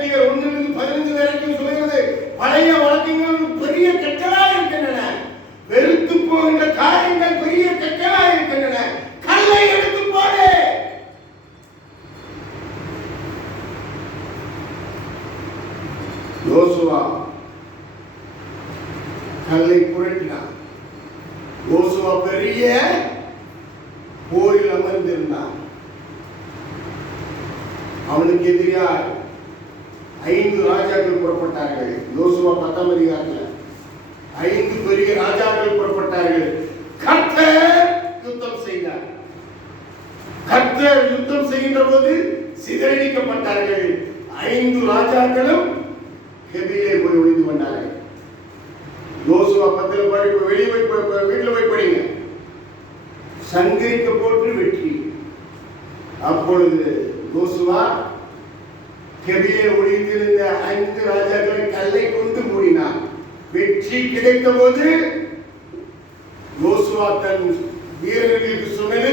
ஒன்றிலிருந்து பதினைந்து வரைக்கும் சொல்கிறது பழைய வழக்கங்கள் பெரிய கெட்டலா இருக்கின்றன. வெறுத்து போகின்ற காரியங்கள் பெரிய கெட்டலா இருக்கின்றன. கல்லை எடுத்து போடு. யோசுவா கல்லை புரட்டினான். யோசுவா பெரிய போரில் அமர்ந்திருந்தான். அவனுக்கு எதிராக ஐந்து ராஜாக்கள் புறப்பட்டார்கள். யோசுவா பத்தாம் அதிகாரத்தில். ஐந்து பெரிய ராஜாக்கள் புறப்பட்டார்கள். கர்த்தர் யுத்தம் செய்தார். கர்த்தர் யுத்தம் செய்கின்ற போது சிதறடிக்கப்பட்டார்கள். ஐந்து ராஜாக்களும் ஹெபிலே போய் ஒழிந்து கொண்டார்கள். யோசுவா பத்தில் பாடி வெளியே போய் வீட்டில் போய் படிங்க. சங்கரிக்க போட்டு வெற்றி. அப்பொழுது யோசுவா கெபிலே ஒளிந்திருந்த ஐந்து ராஜாக்களை கல்லை கொண்டு மூடினார் வெற்றி கிடைத்த போது யோசுவா தன் வீரர்களுக்கு சொன்னது